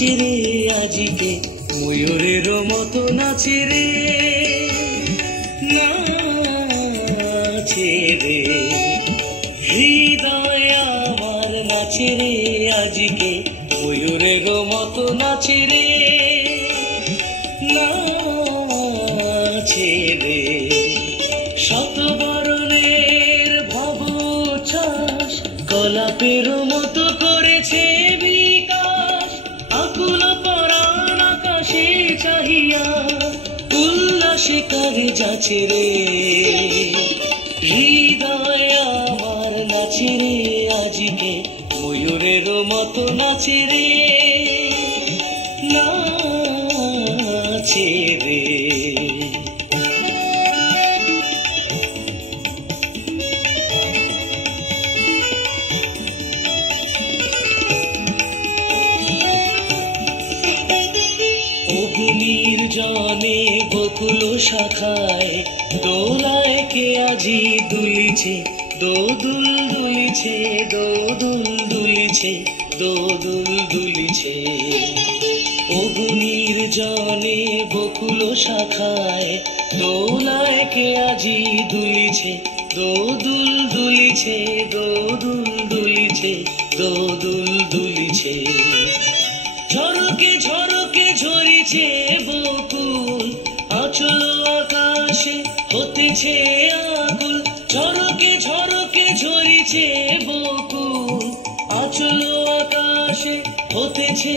নাচে রে আজিকে ময়ূরের মতো নাচে রে নাচে রে হৃদয় আমার নাচে রে আজিকে ময়ূরের মতো নাচে রে নাচে রে শত বরণের ভব চাষ গোলাপের মতো করেছে বিকাশ আকুল পরাণ আকাশে চাহিয়া উল্লাসে কারে যাচ্ছে রে হৃদয় আমার নাচে রে আজিকে ময়ূরের মতো নাচে রে নাচে রে নির্জনে বকুল শাখায় দোলায় কে আজি দুলিছে দোদুল দুলিছে দোদুল দুলিছে দোদুল দুলিছে ওগো নির্জনে বকুল শাখায় দোলায় কে আজি দুলিছে দোদুল দুলিছে দোদুল দুলিছে দোদুল দুলিছে ঝরকে ঝরকে ঝরিছে বকুল আচল আকাশে হতেছে আকুল ঝরকে ঝরকে ঝরিছে বকুল আচল আকাশে হতেছে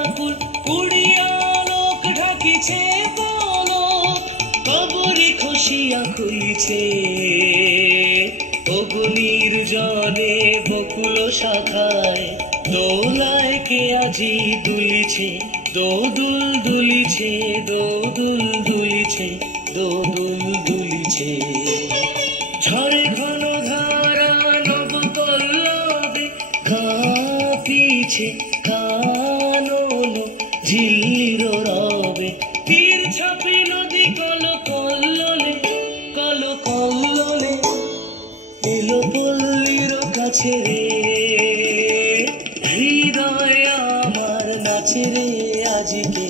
আকুল উড়িয়া লোক ঢাকিছে পলক কবরে খসিয়া খুলিছে ওগো নির্জনে বকুল শাখায় দোলায় কে আজি দুলিছে দোদুল দুলিছে দোদুল দুলিছে দোদুল দুলিছে ঝড়ে ঘন ধারা নব কল্লবে কাঁপিছে কানন ঝিল্লির রবে তীর ছাপি নদী কল কল্ললে এলো পল্লীর কাছে রে হৃদয় আমার নাচে রে আজিকে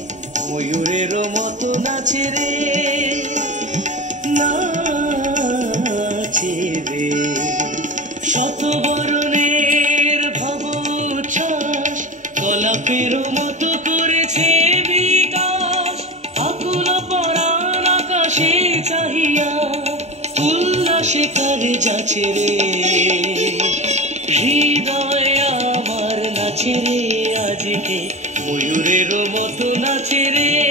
ময়ূরের মতো নাচে রে নাচে রে শত বরণের ভব চাষ গোলাপের মতো করেছে বিকাশ আকুল পরাণ আকাশে চাহিয়া উল্লাসে কারে যাচ্ছে রে হৃদয় আমার নাচে রে আজিকে ময়ূরের মতো নাচে রে